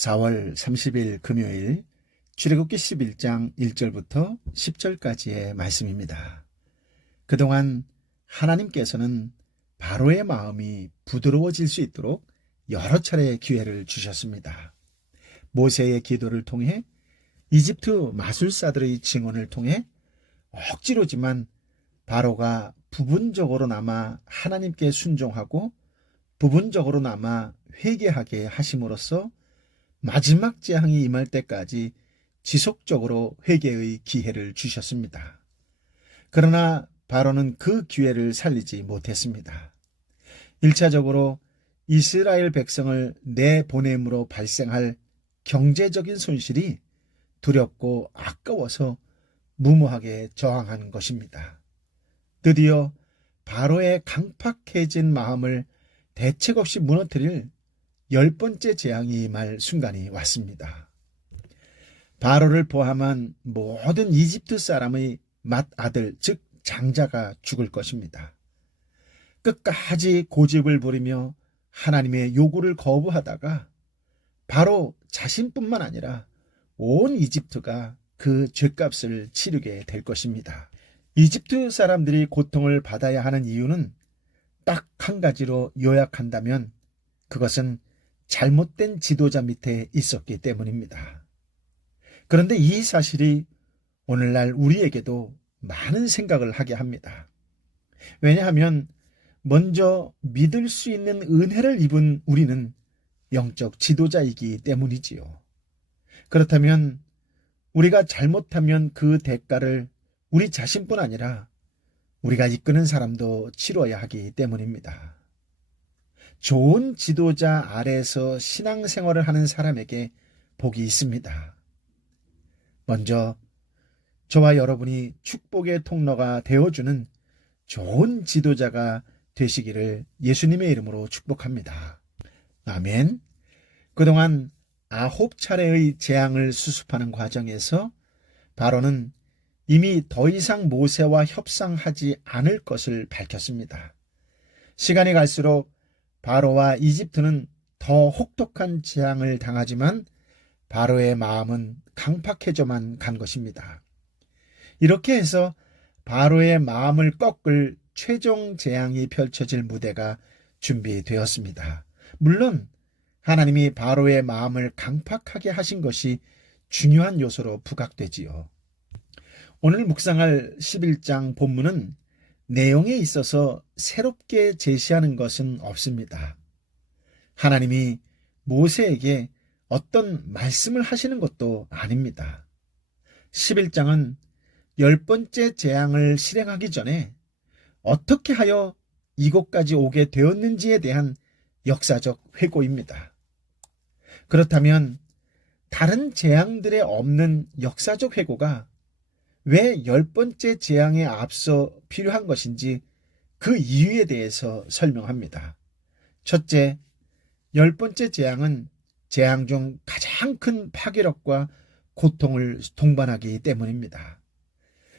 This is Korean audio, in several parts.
4월 30일 금요일 출애굽기 11장 1절부터 10절까지의 말씀입니다. 그동안 하나님께서는 바로의 마음이 부드러워질 수 있도록 여러 차례 기회를 주셨습니다. 모세의 기도를 통해, 이집트 마술사들의 증언을 통해 억지로지만 바로가 부분적으로나마 하나님께 순종하고 부분적으로나마 회개하게 하심으로써 마지막 재앙이 임할 때까지 지속적으로 회개의 기회를 주셨습니다. 그러나 바로는 그 기회를 살리지 못했습니다. 1차적으로 이스라엘 백성을 내보냄으로 발생할 경제적인 손실이 두렵고 아까워서 무모하게 저항한 것입니다. 드디어 바로의 강팍해진 마음을 대책 없이 무너뜨릴 10번째 재앙이 임할 순간이 왔습니다. 바로를 포함한 모든 이집트 사람의 맏아들, 즉 장자가 죽을 것입니다. 끝까지 고집을 부리며 하나님의 요구를 거부하다가 바로 자신뿐만 아니라 온 이집트가 그 죗값을 치르게 될 것입니다. 이집트 사람들이 고통을 받아야 하는 이유는 딱 한 가지로 요약한다면 그것은 잘못된 지도자 밑에 있었기 때문입니다. 그런데 이 사실이 오늘날 우리에게도 많은 생각을 하게 합니다. 왜냐하면 먼저 믿을 수 있는 은혜를 입은 우리는 영적 지도자이기 때문이지요. 그렇다면 우리가 잘못하면 그 대가를 우리 자신뿐 아니라 우리가 이끄는 사람도 치러야 하기 때문입니다. 좋은 지도자 아래서 신앙생활을 하는 사람에게 복이 있습니다. 먼저 저와 여러분이 축복의 통로가 되어주는 좋은 지도자가 되시기를 예수님의 이름으로 축복합니다. 아멘. 그동안 9차례의 재앙을 수습하는 과정에서 바로는 이미 더 이상 모세와 협상하지 않을 것을 밝혔습니다. 시간이 갈수록 바로와 이집트는 더 혹독한 재앙을 당하지만 바로의 마음은 강팍해져만 간 것입니다. 이렇게 해서 바로의 마음을 꺾을 최종 재앙이 펼쳐질 무대가 준비되었습니다. 물론 하나님이 바로의 마음을 강팍하게 하신 것이 중요한 요소로 부각되지요. 오늘 묵상할 11장 본문은 내용에 있어서 새롭게 제시하는 것은 없습니다. 하나님이 모세에게 어떤 말씀을 하시는 것도 아닙니다. 11장은 10번째 재앙을 실행하기 전에 어떻게 하여 이곳까지 오게 되었는지에 대한 역사적 회고입니다. 그렇다면 다른 재앙들에 없는 역사적 회고가 왜 10번째 재앙에 앞서 필요한 것인지 그 이유에 대해서 설명합니다. 첫째, 10번째 재앙은 재앙 중 가장 큰 파괴력과 고통을 동반하기 때문입니다.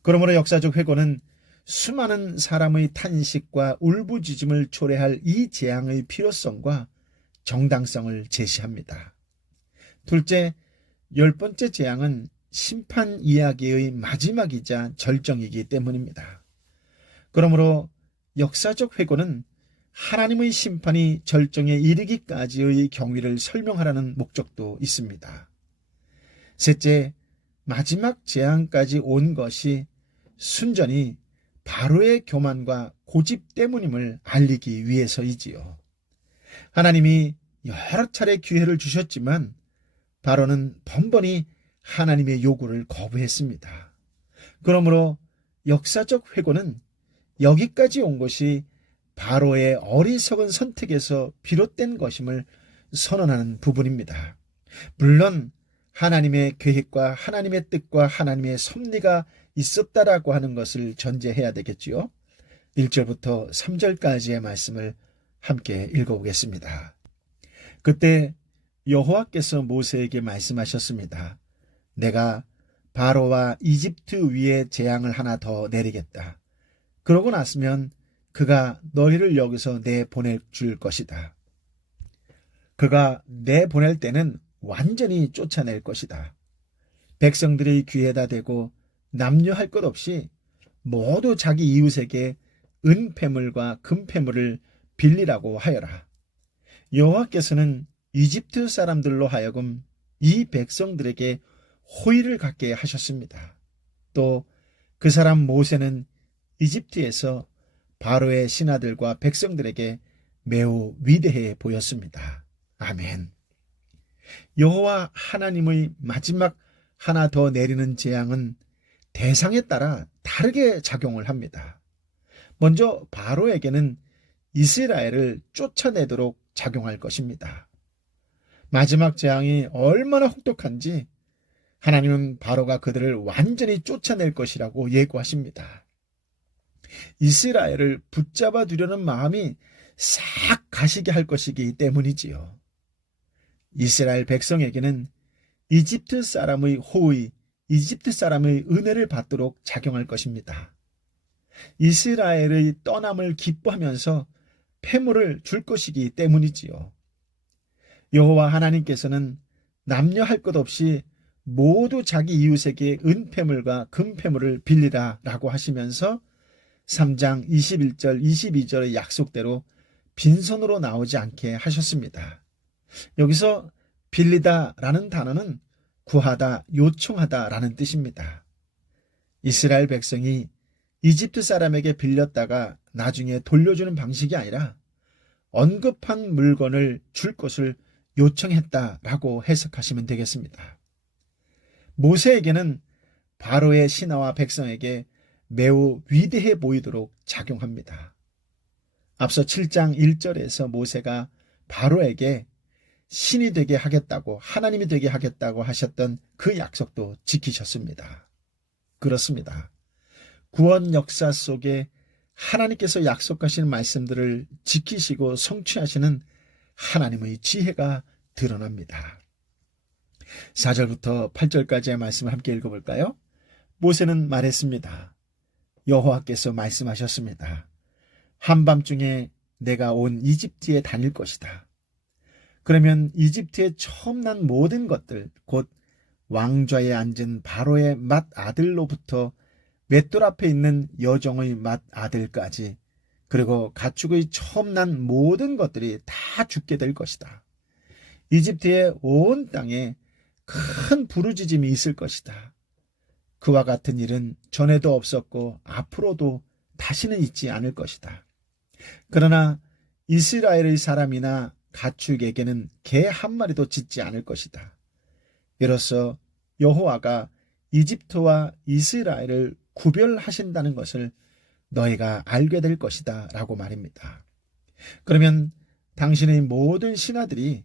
그러므로 역사적 회고는 수많은 사람의 탄식과 울부짖음을 초래할 이 재앙의 필요성과 정당성을 제시합니다. 둘째, 10번째 재앙은 심판 이야기의 마지막이자 절정이기 때문입니다. 그러므로 역사적 회고는 하나님의 심판이 절정에 이르기까지의 경위를 설명하라는 목적도 있습니다. 셋째, 마지막 재앙까지 온 것이 순전히 바로의 교만과 고집 때문임을 알리기 위해서이지요. 하나님이 여러 차례 기회를 주셨지만 바로는 번번이 하나님의 요구를 거부했습니다. 그러므로 역사적 회고는 여기까지 온 것이 바로의 어리석은 선택에서 비롯된 것임을 선언하는 부분입니다. 물론 하나님의 계획과 하나님의 뜻과 하나님의 섭리가 있었다라고 하는 것을 전제해야 되겠지요. 1절부터 3절까지의 말씀을 함께 읽어보겠습니다. 그때 여호와께서 모세에게 말씀하셨습니다. 내가 바로와 이집트 위에 재앙을 하나 더 내리겠다. 그러고 났으면 그가 너희를 여기서 내보낼 줄 것이다. 그가 내보낼 때는 완전히 쫓아낼 것이다. 백성들의 귀에다 대고 남녀할 것 없이 모두 자기 이웃에게 은폐물과 금폐물을 빌리라고 하여라. 여호와께서는 이집트 사람들로 하여금 이 백성들에게 호의를 갖게 하셨습니다. 또 그 사람 모세는 이집트에서 바로의 신하들과 백성들에게 매우 위대해 보였습니다. 아멘. 여호와 하나님의 마지막 하나 더 내리는 재앙은 대상에 따라 다르게 작용을 합니다. 먼저 바로에게는 이스라엘을 쫓아내도록 작용할 것입니다. 마지막 재앙이 얼마나 혹독한지 하나님은 바로가 그들을 완전히 쫓아낼 것이라고 예고하십니다. 이스라엘을 붙잡아 두려는 마음이 싹 가시게 할 것이기 때문이지요. 이스라엘 백성에게는 이집트 사람의 호의, 이집트 사람의 은혜를 받도록 작용할 것입니다. 이스라엘의 떠남을 기뻐하면서 폐물을 줄 것이기 때문이지요. 여호와 하나님께서는 남녀할 것 없이 모두 자기 이웃에게 은폐물과 금폐물을 빌리라 라고 하시면서 3장 21절 22절의 약속대로 빈손으로 나오지 않게 하셨습니다. 여기서 빌리다 라는 단어는 구하다, 요청하다 라는 뜻입니다. 이스라엘 백성이 이집트 사람에게 빌렸다가 나중에 돌려주는 방식이 아니라 언급한 물건을 줄 것을 요청했다라고 해석하시면 되겠습니다. 모세에게는 바로의 신하와 백성에게 매우 위대해 보이도록 작용합니다. 앞서 7장 1절에서 모세가 바로에게 신이 되게 하겠다고, 하나님이 되게 하겠다고 하셨던 그 약속도 지키셨습니다. 그렇습니다. 구원 역사 속에 하나님께서 약속하신 말씀들을 지키시고 성취하시는 하나님의 지혜가 드러납니다. 4절부터 8절까지의 말씀을 함께 읽어볼까요? 모세는 말했습니다. 여호와께서 말씀하셨습니다. 한밤중에 내가 온 이집트에 다닐 것이다. 그러면 이집트에 처음 난 모든 것들, 곧 왕좌에 앉은 바로의 맏아들로부터 맷돌 앞에 있는 여종의 맏아들까지, 그리고 가축의 처음 난 모든 것들이 다 죽게 될 것이다. 이집트의 온 땅에 큰 부르짖음이 있을 것이다. 그와 같은 일은 전에도 없었고 앞으로도 다시는 있지 않을 것이다. 그러나 이스라엘의 사람이나 가축에게는 개 한 마리도 짖지 않을 것이다. 이로써 여호와가 이집트와 이스라엘을 구별하신다는 것을 너희가 알게 될 것이다 라고 말입니다. 그러면 당신의 모든 신하들이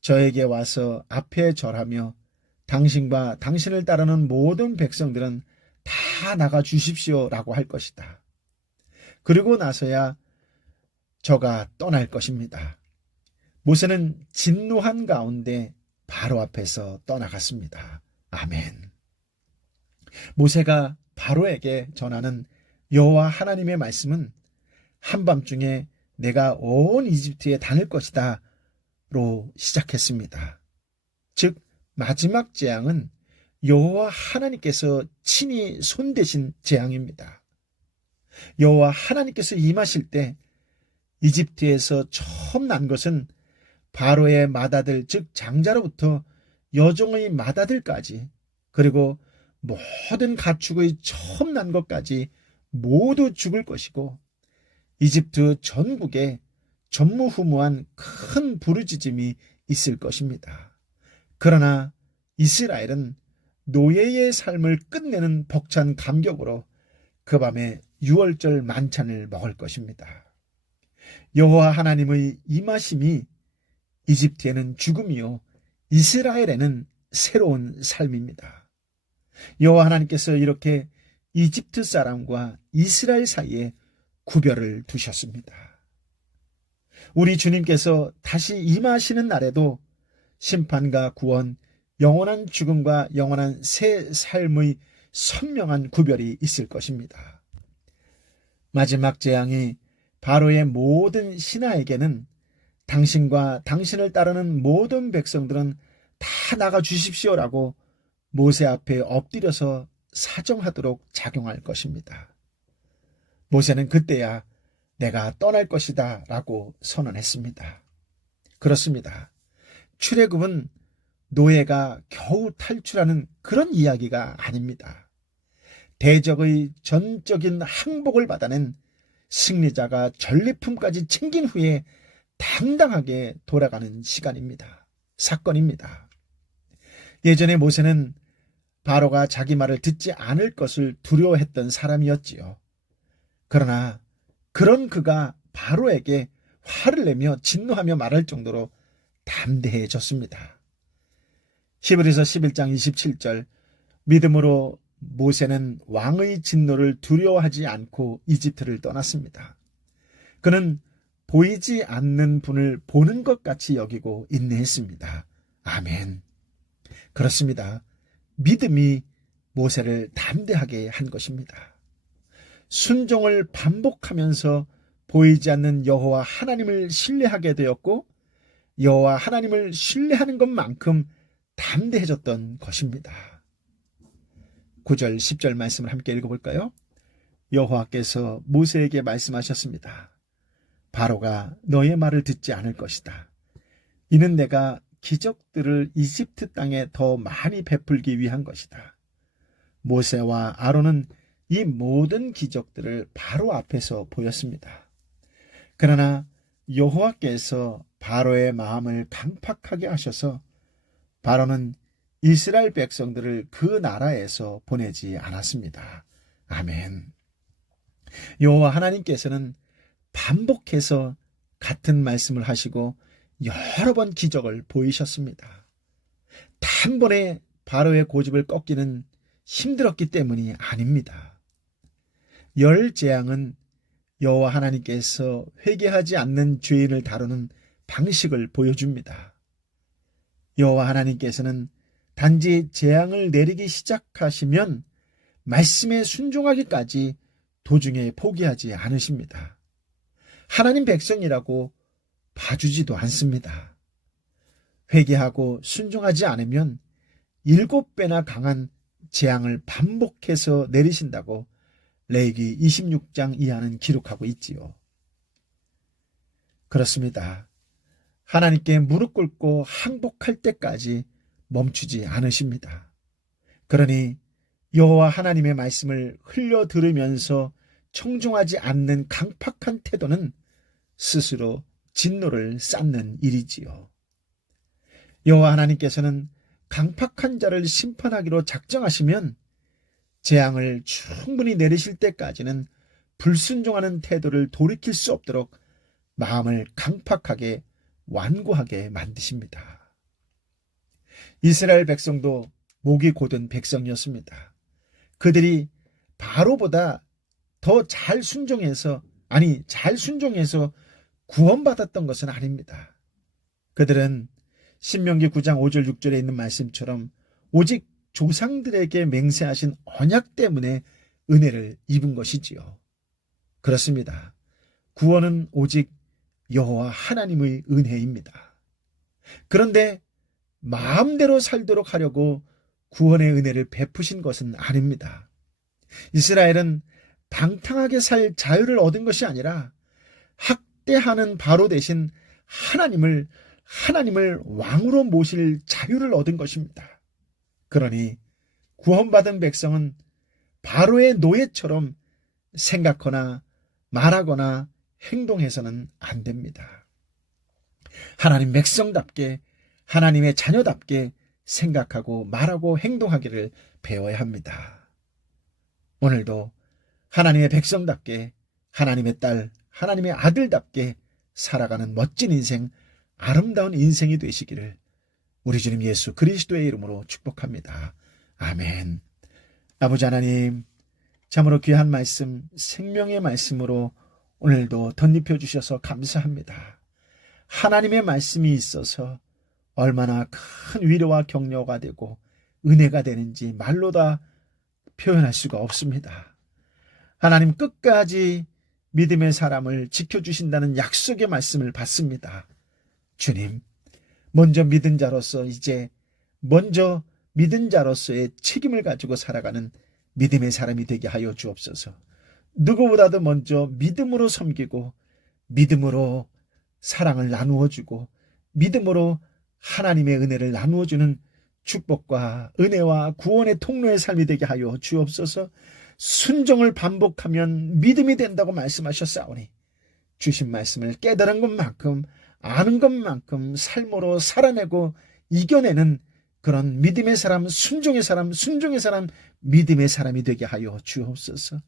저에게 와서 앞에 절하며 당신과 당신을 따르는 모든 백성들은 다 나가 주십시오 라고 할 것이다. 그리고 나서야 저가 떠날 것입니다. 모세는 진노한 가운데 바로 앞에서 떠나갔습니다. 아멘. 모세가 바로에게 전하는 여호와 하나님의 말씀은 한밤중에 내가 온 이집트에 다닐 것이다 로 시작했습니다. 즉 마지막 재앙은 여호와 하나님께서 친히 손대신 재앙입니다. 여호와 하나님께서 임하실 때 이집트에서 처음 난 것은 바로의 맏아들, 즉 장자로부터 여종의 맏아들까지, 그리고 모든 가축의 처음 난 것까지 모두 죽을 것이고, 이집트 전국에 전무후무한 큰 부르짖음이 있을 것입니다. 그러나 이스라엘은 노예의 삶을 끝내는 벅찬 감격으로 그 밤에 유월절 만찬을 먹을 것입니다. 여호와 하나님의 임하심이 이집트에는 죽음이요 이스라엘에는 새로운 삶입니다. 여호와 하나님께서 이렇게 이집트 사람과 이스라엘 사이에 구별을 두셨습니다. 우리 주님께서 다시 임하시는 날에도 심판과 구원, 영원한 죽음과 영원한 새 삶의 선명한 구별이 있을 것입니다. 마지막 재앙이 바로의 모든 신하에게는 당신과 당신을 따르는 모든 백성들은 다 나가 주십시오라고 모세 앞에 엎드려서 사정하도록 작용할 것입니다. 모세는 그때야 내가 떠날 것이다 라고 선언했습니다. 그렇습니다. 출애굽은 노예가 겨우 탈출하는 그런 이야기가 아닙니다. 대적의 전적인 항복을 받아낸 승리자가 전리품까지 챙긴 후에 당당하게 돌아가는 시간입니다. 사건입니다. 예전에 모세는 바로가 자기 말을 듣지 않을 것을 두려워했던 사람이었지요. 그러나 그런 그가 바로에게 화를 내며 진노하며 말할 정도로 담대해졌습니다. 히브리서 11장 27절, 믿음으로 모세는 왕의 진노를 두려워하지 않고 이집트를 떠났습니다. 그는 보이지 않는 분을 보는 것 같이 여기고 인내했습니다. 아멘. 그렇습니다. 믿음이 모세를 담대하게 한 것입니다. 순종을 반복하면서 보이지 않는 여호와 하나님을 신뢰하게 되었고 여호와 하나님을 신뢰하는 것만큼 담대해졌던 것입니다. 9절 10절 말씀을 함께 읽어볼까요? 여호와께서 모세에게 말씀하셨습니다. 바로가 너의 말을 듣지 않을 것이다. 이는 내가 기적들을 이집트 땅에 더 많이 베풀기 위한 것이다. 모세와 아론은 이 모든 기적들을 바로 앞에서 보였습니다. 그러나 여호와께서 바로의 마음을 강팍하게 하셔서 바로는 이스라엘 백성들을 그 나라에서 보내지 않았습니다. 아멘. 여호와 하나님께서는 반복해서 같은 말씀을 하시고 여러 번 기적을 보이셨습니다. 단번에 바로의 고집을 꺾기는 힘들었기 때문이 아닙니다. 열 재앙은 여호와 하나님께서 회개하지 않는 죄인을 다루는 방식을 보여줍니다. 여호와 하나님께서는 단지 재앙을 내리기 시작하시면 말씀에 순종하기까지 도중에 포기하지 않으십니다. 하나님 백성이라고 봐주지도 않습니다. 회개하고 순종하지 않으면 7배나 강한 재앙을 반복해서 내리신다고 레위기 26장 이하는 기록하고 있지요. 그렇습니다. 하나님께 무릎 꿇고 항복할 때까지 멈추지 않으십니다. 그러니 여호와 하나님의 말씀을 흘려 들으면서 청종하지 않는 강팍한 태도는 스스로 진노를 쌓는 일이지요. 여호와 하나님께서는 강팍한 자를 심판하기로 작정하시면 재앙을 충분히 내리실 때까지는 불순종하는 태도를 돌이킬 수 없도록 마음을 강팍하게 완고하게 만드십니다. 이스라엘 백성도 목이 곧은 백성이었습니다. 그들이 바로보다 더 잘 순종해서 구원받았던 것은 아닙니다. 그들은 신명기 9장 5절 6절에 있는 말씀처럼 오직 조상들에게 맹세하신 언약 때문에 은혜를 입은 것이지요. 그렇습니다. 구원은 오직 여호와 하나님의 은혜입니다. 그런데 마음대로 살도록 하려고 구원의 은혜를 베푸신 것은 아닙니다. 이스라엘은 방탕하게 살 자유를 얻은 것이 아니라 학대하는 바로 대신 하나님을 왕으로 모실 자유를 얻은 것입니다. 그러니 구원받은 백성은 바로의 노예처럼 생각하거나 말하거나 행동해서는 안 됩니다. 하나님 백성답게 하나님의 자녀답게 생각하고 말하고 행동하기를 배워야 합니다. 오늘도 하나님의 백성답게 하나님의 딸, 하나님의 아들답게 살아가는 멋진 인생, 아름다운 인생이 되시기를 우리 주님 예수 그리스도의 이름으로 축복합니다. 아멘. 아버지 하나님, 참으로 귀한 말씀, 생명의 말씀으로 오늘도 덧입혀 주셔서 감사합니다. 하나님의 말씀이 있어서 얼마나 큰 위로와 격려가 되고 은혜가 되는지 말로 다 표현할 수가 없습니다. 하나님 끝까지 믿음의 사람을 지켜주신다는 약속의 말씀을 받습니다. 주님, 먼저 믿은 자로서 이제 먼저 믿은 자로서의 책임을 가지고 살아가는 믿음의 사람이 되게 하여 주옵소서. 누구보다도 먼저 믿음으로 섬기고 믿음으로 사랑을 나누어주고 믿음으로 하나님의 은혜를 나누어주는 축복과 은혜와 구원의 통로의 삶이 되게 하여 주옵소서. 순종을 반복하면 믿음이 된다고 말씀하셨사오니 주신 말씀을 깨달은 것만큼 아는 것만큼 삶으로 살아내고 이겨내는 그런 믿음의 사람, 순종의 사람, 믿음의 사람이 되게 하여 주옵소서.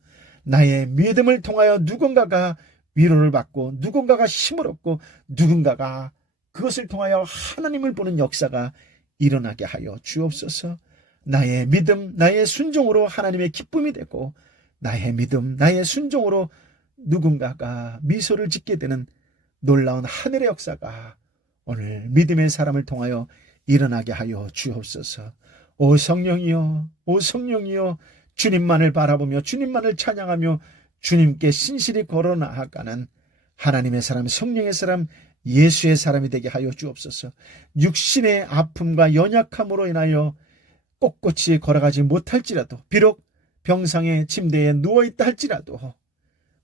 나의 믿음을 통하여 누군가가 위로를 받고 누군가가 힘을 얻고 누군가가 그것을 통하여 하나님을 보는 역사가 일어나게 하여 주옵소서. 나의 믿음, 나의 순종으로 하나님의 기쁨이 되고 나의 믿음, 나의 순종으로 누군가가 미소를 짓게 되는 놀라운 하늘의 역사가 오늘 믿음의 사람을 통하여 일어나게 하여 주옵소서. 오 성령이여, 오 성령이여, 주님만을 바라보며 주님만을 찬양하며 주님께 신실히 걸어 나아가는 하나님의 사람, 성령의 사람, 예수의 사람이 되게 하여 주옵소서. 육신의 아픔과 연약함으로 인하여 꼿꼿이 걸어가지 못할지라도, 비록 병상의 침대에 누워있다 할지라도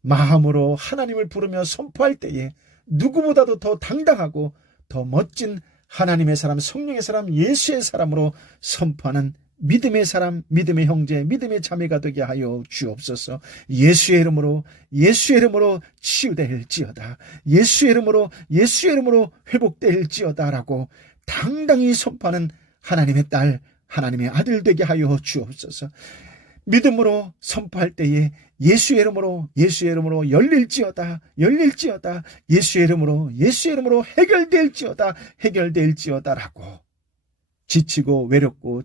마음으로 하나님을 부르며 선포할 때에 누구보다도 더 당당하고 더 멋진 하나님의 사람, 성령의 사람, 예수의 사람으로 선포하는 믿음의 사람, 믿음의 형제, 믿음의 자매가 되게 하여 주옵소서. 예수의 이름으로 치유될지어다. 예수의 이름으로 회복될지어다라고 당당히 선포하는 하나님의 딸, 하나님의 아들 되게 하여 주옵소서. 믿음으로 선포할 때에 예수의 이름으로 열릴지어다. 예수의 이름으로 해결될지어다라고 지치고 외롭고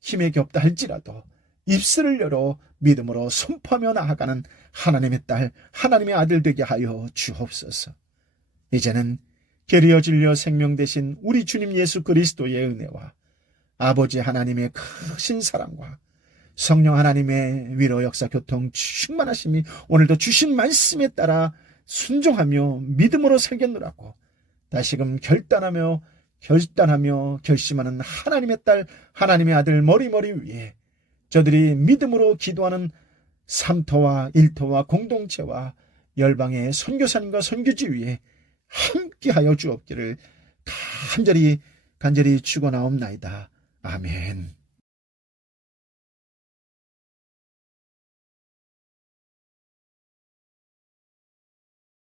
힘에 겹다 할지라도 입술을 열어 믿음으로 선포하며 나아가는 하나님의 딸, 하나님의 아들 되게 하여 주옵소서. 이제는 계리어 진리어 생명 되신 우리 주님 예수 그리스도의 은혜와 아버지 하나님의 크신 사랑과 성령 하나님의 위로 역사 교통 충만하심이 오늘도 주신 말씀에 따라 순종하며 믿음으로 살겠노라고 다시금 결단하며 결심하는 하나님의 딸, 하나님의 아들 머리 위에 저들이 믿음으로 기도하는 삼터와 일터와 공동체와 열방의 선교사님과 선교지 위에 함께하여 주옵기를 간절히 축원하옵나이다. 아멘.